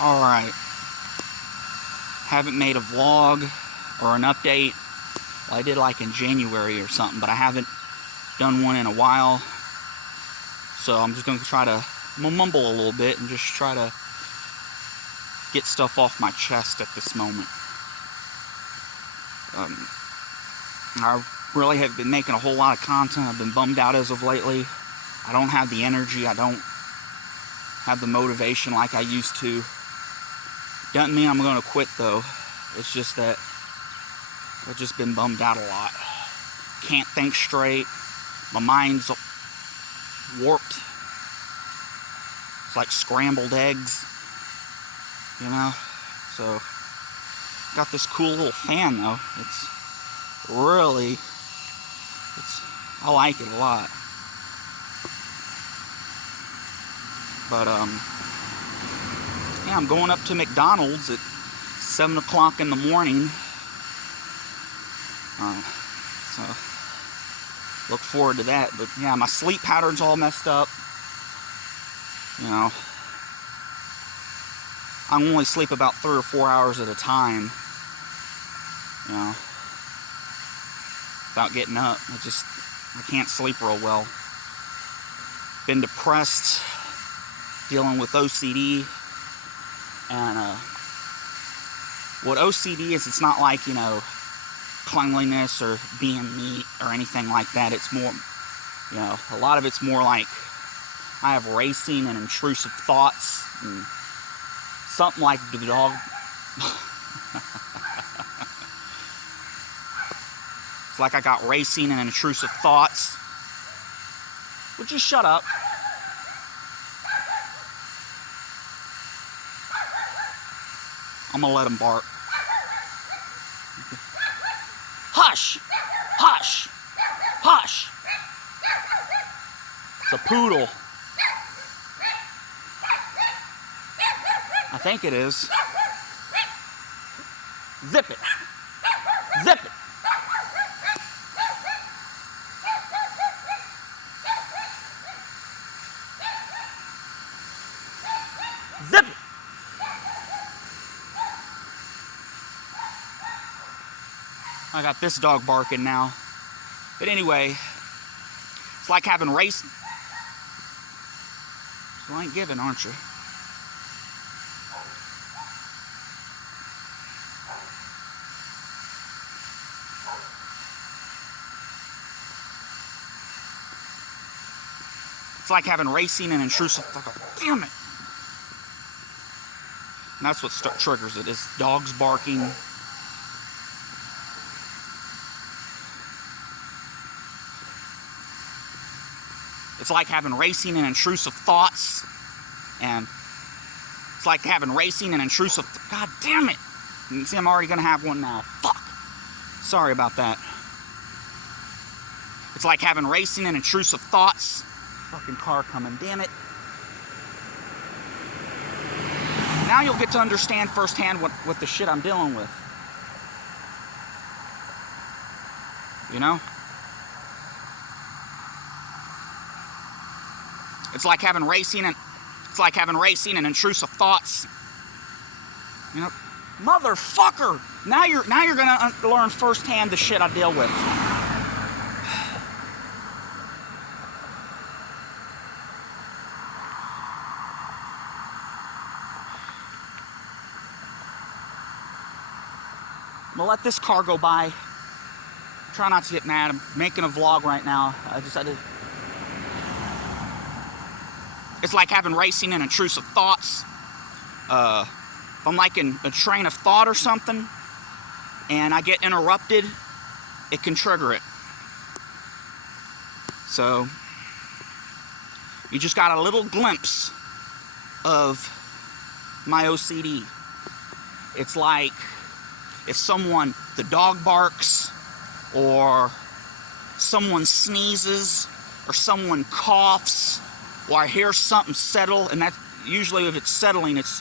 Alright. Haven't made a vlog or an update. Well, I did like in January or something, but I haven't done one in a while. So I'm just going to try to mumble a little bit and just try to get stuff off my chest at this moment. I really have been making a whole lot of content. I've been bummed out as of lately. I don't have the energy. I don't have the motivation like I used to. Doesn't mean I'm going to quit though. It's just that I've just been bummed out a lot. Can't think straight. My mind's warped. It's like scrambled eggs, you know. So got this cool little fan though. I like it a lot. But yeah, I'm going up to McDonald's at 7 o'clock in the morning. So look forward to that. But yeah, my sleep pattern's all messed up. You know, I only sleep about 3 or 4 hours at a time. You know, without getting up. I can't sleep real well. Been depressed, dealing with OCD. And what OCD is, it's not like, you know, cleanliness or being neat or anything like that. It's more, you know, a lot of it's more like I have racing and intrusive thoughts, and something like the dog. It's like I got racing and intrusive thoughts. Would you shut up? I'm gonna let him bark. Hush! Hush! Hush! It's a poodle. I think it is. Zip it! Zip it! Zip it! I got this dog barking now. But anyway, it's like having race. You ain't giving, aren't you? It's like having racing and intrusive. Damn it! And that's what triggers it, is dogs barking. It's like having racing and intrusive thoughts. And it's like having racing and intrusive... God damn it! You can see I'm already going to have one now. Fuck! Sorry about that. It's like having racing and intrusive thoughts. Fucking car coming, damn it. Now you'll get to understand firsthand what the shit I'm dealing with. You know? It's like having racing and intrusive thoughts. You know, motherfucker! Now you're gonna learn firsthand the shit I deal with. I'm gonna let this car go by. Try not to get mad. I'm making a vlog right now. I decided. It's like having racing and intrusive thoughts. If I'm like in a train of thought or something, and I get interrupted, it can trigger it. So, you just got a little glimpse of my OCD. It's like if the dog barks, or someone sneezes, or someone coughs, or I hear something settle, and that's usually, if it's settling, it's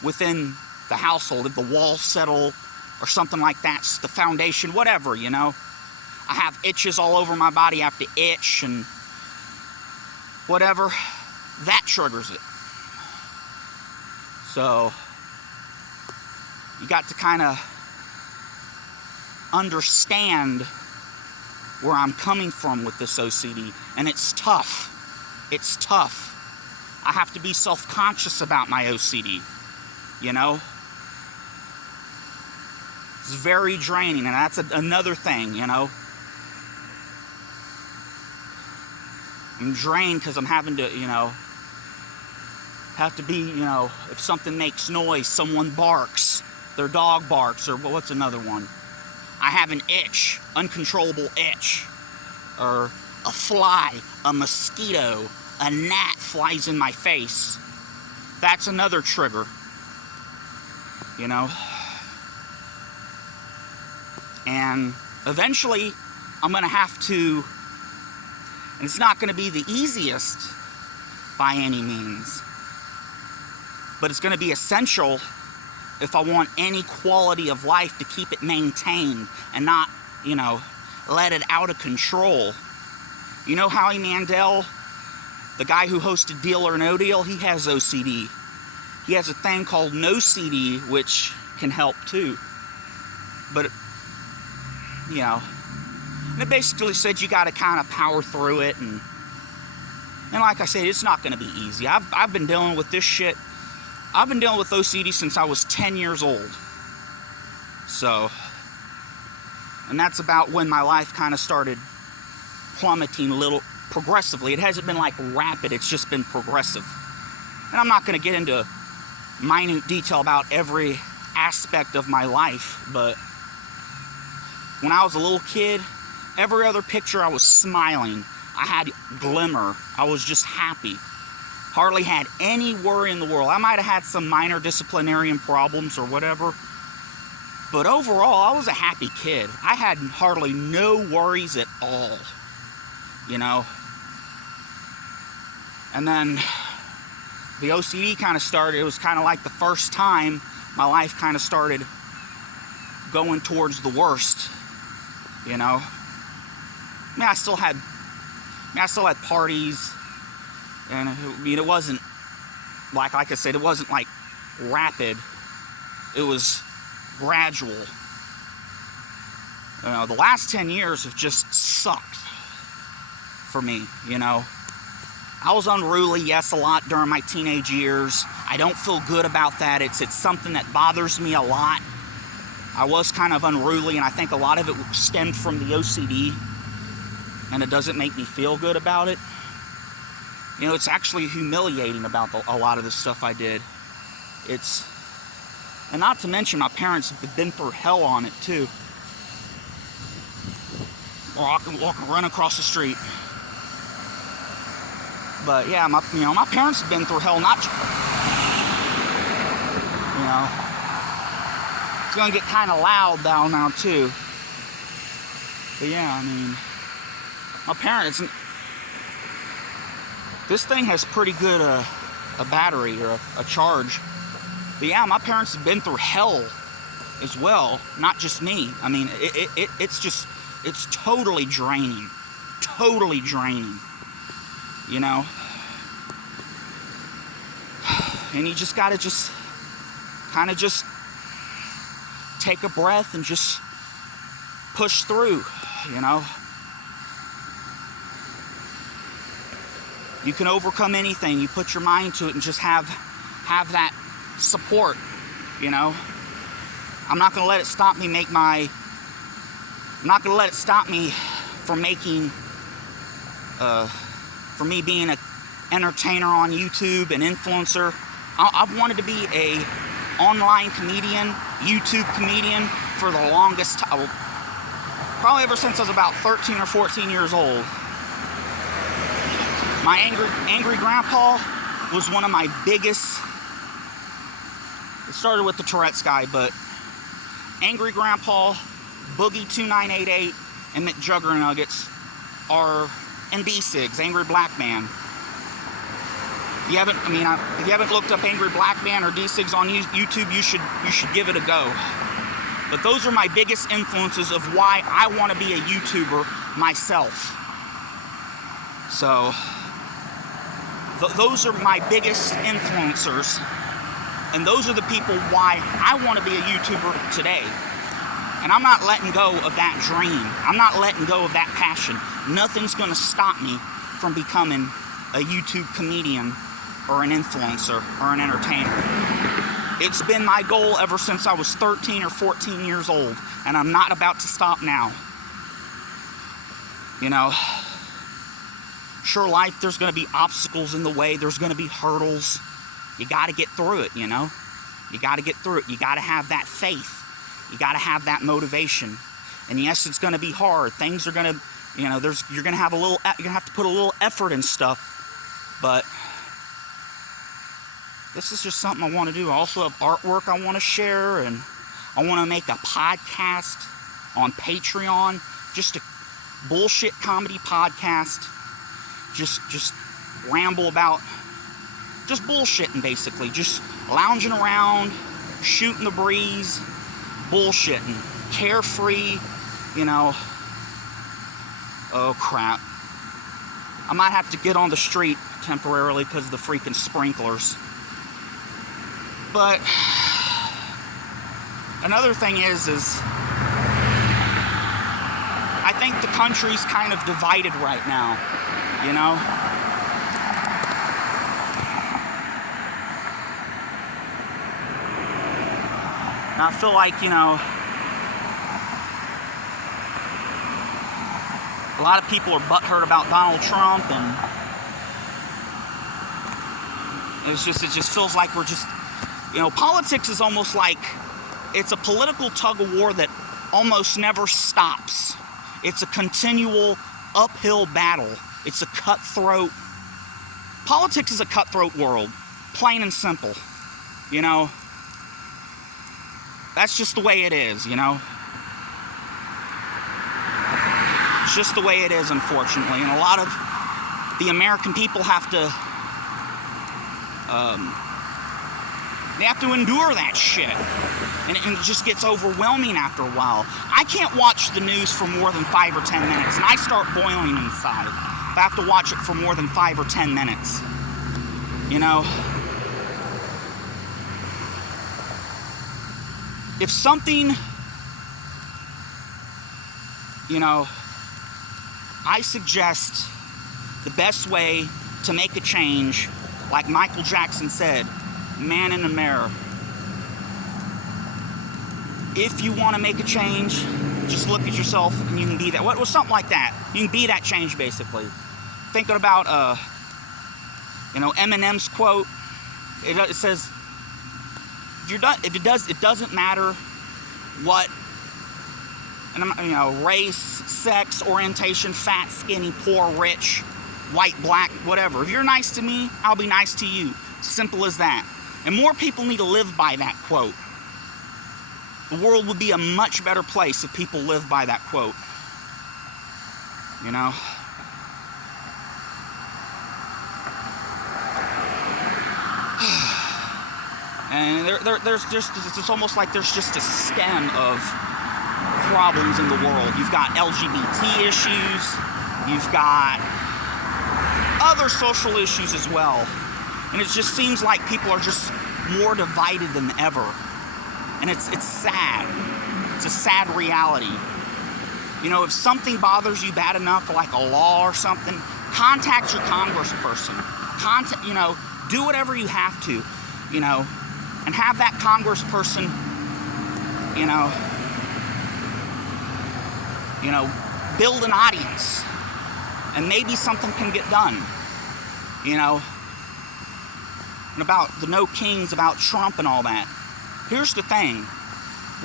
within the household. If the walls settle or something like that, the foundation, whatever, you know. I have itches all over my body. I have to itch and whatever. That triggers it. So you got to kind of understand where I'm coming from with this OCD. And it's tough. It's tough. I have to be self-conscious about my OCD, you know? It's very draining, and that's another thing, you know? I'm drained because I'm having to, you know, have to be, you know, if something makes noise, someone barks, their dog barks, or what's another one? I have an itch, uncontrollable itch, or a fly, a mosquito, a gnat flies in my face. That's another trigger, you know? And eventually, I'm going to have to, and it's not going to be the easiest by any means, but it's going to be essential if I want any quality of life to keep it maintained and not, you know, let it out of control. You know Howie Mandel, the guy who hosted Deal or No Deal, he has OCD. He has a thing called No-CD, which can help too. But, you know, and it basically said you got to kind of power through it. And like I said, it's not going to be easy. I've been dealing with this shit. I've been dealing with OCD since I was 10 years old. So, and that's about when my life kind of started plummeting a little progressively. It hasn't been like rapid, it's just been progressive. And I'm not going to get into minute detail about every aspect of my life, but when I was a little kid, every other picture I was smiling. I had glimmer. I was just happy. Hardly had any worry in the world. I might have had some minor disciplinarian problems or whatever, but overall, I was a happy kid. I had hardly no worries at all, you know? And then the OCD kind of started. It was kind of like the first time my life kind of started going towards the worst, you know? I mean, I still had parties, and I mean, it wasn't like I said, it wasn't like rapid. It was gradual. The last 10 years have just sucked for me, you know. I was unruly, yes, a lot during my teenage years. I don't feel good about that. It's something that bothers me a lot. I was kind of unruly, and I think a lot of it stemmed from the OCD, and it doesn't make me feel good about it. You know, it's actually humiliating about a lot of the stuff I did. And not to mention, my parents have been through hell on it, too. Or I can run across the street. But yeah, my parents have been through hell. It's gonna get kind of loud down now too. But yeah, I mean, my parents. This thing has pretty good a battery or a charge. But yeah, my parents have been through hell as well. Not just me. I mean, it's totally draining. Totally draining. You know? And you just gotta kind of take a breath and just push through, you know? You can overcome anything. You put your mind to it and just have that support, you know? I'm not gonna let it stop me from me being an entertainer on YouTube, an influencer. I've wanted to be a online comedian, YouTube comedian for the longest time. Probably ever since I was about 13 or 14 years old. My angry grandpa was one of my biggest. It started with the Tourette's guy, but Angry Grandpa, Boogie 2988, and McJuggernuggets and D-Sigs, Angry Black Man. If you haven't looked up Angry Black Man or D-Sigs on YouTube, you should give it a go. But those are my biggest influences of why I want to be a YouTuber myself. So, those are my biggest influencers. And those are the people why I want to be a YouTuber today. And I'm not letting go of that dream. I'm not letting go of that passion. Nothing's going to stop me from becoming a YouTube comedian or an influencer or an entertainer. It's been my goal ever since I was 13 or 14 years old, and I'm not about to stop now. You know, sure, life, there's going to be obstacles in the way. There's going to be hurdles. You got to get through it, you know? You got to get through it. You got to have that faith. You got to have that motivation. And yes, it's going to be hard. Things are going to, you know, you're going to have you're going to have to put a little effort and stuff. But this is just something I want to do. I also have artwork I want to share, and I want to make a podcast on Patreon, just a bullshit comedy podcast. Just ramble about just bullshitting, basically. Just lounging around, shooting the breeze, bullshitting, carefree, you know. Oh crap, I might have to get on the street temporarily because of the freaking sprinklers. But another thing is I think the country's kind of divided right now, you know. And I feel like, you know, a lot of people are butthurt about Donald Trump, and it just feels like we're just, you know, politics is almost like it's a political tug of war that almost never stops. It's a continual uphill battle. It's a cutthroat. Politics is a cutthroat world, plain and simple, you know. That's just the way it is, you know. It's just the way it is, unfortunately. And a lot of the American people have to, they have to endure that shit. And it just gets overwhelming after a while. I can't watch the news for more than 5 or 10 minutes, and I start boiling inside if I have to watch it for more than 5 or 10 minutes. You know? If something, you know, I suggest the best way to make a change, like Michael Jackson said, man in the mirror. If you want to make a change, just look at yourself and you can be that. What was something like that? You can be that change, basically. Thinking about, you know, Eminem's quote. It says, it doesn't matter what, you know, race, sex, orientation, fat, skinny, poor, rich, white, black, whatever. If you're nice to me, I'll be nice to you. Simple as that. And more people need to live by that quote. The world would be a much better place if people lived by that quote. You know? And it's almost like there's just a stem of problems in the world. You've got LGBT issues, you've got other social issues as well. And it just seems like people are just more divided than ever. And it's sad. It's a sad reality. You know, if something bothers you bad enough, like a law or something, contact your congressperson. You know, do whatever you have to, you know, and have that congressperson, you know, build an audience, and maybe something can get done, you know. And about the no kings, about Trump and all that. Here's the thing.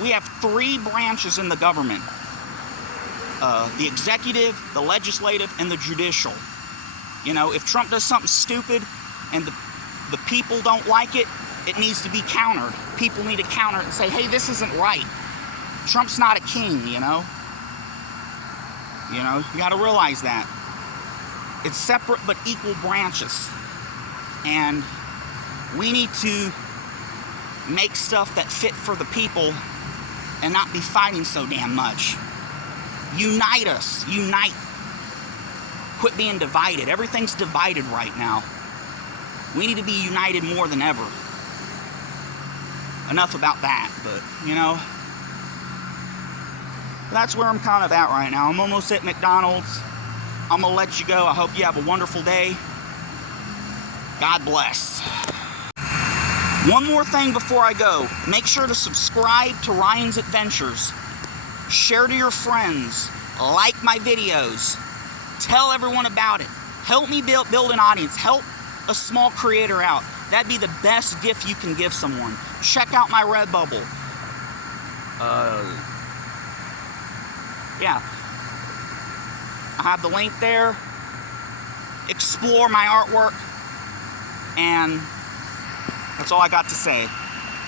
We have 3 branches in the government. The executive, the legislative, and the judicial. You know, if Trump does something stupid and the people don't like it, it needs to be countered. People need to counter it and say, hey, this isn't right. Trump's not a king, you know. You know, you got to realize that. It's separate but equal branches. And we need to make stuff that fit for the people and not be fighting so damn much. Unite us. Unite. Quit being divided. Everything's divided right now. We need to be united more than ever. enough about that, but, you know, that's where I'm kind of at right now. I'm almost at McDonald's. I'm going to let you go. I hope you have a wonderful day. God bless. One more thing before I go. Make sure to subscribe to Ryan's Adventures. Share to your friends. Like my videos. Tell everyone about it. Help me build an audience. Help a small creator out. That'd be the best gift you can give someone. Check out my Redbubble. Yeah. I have the link there. Explore my artwork. And that's all I got to say.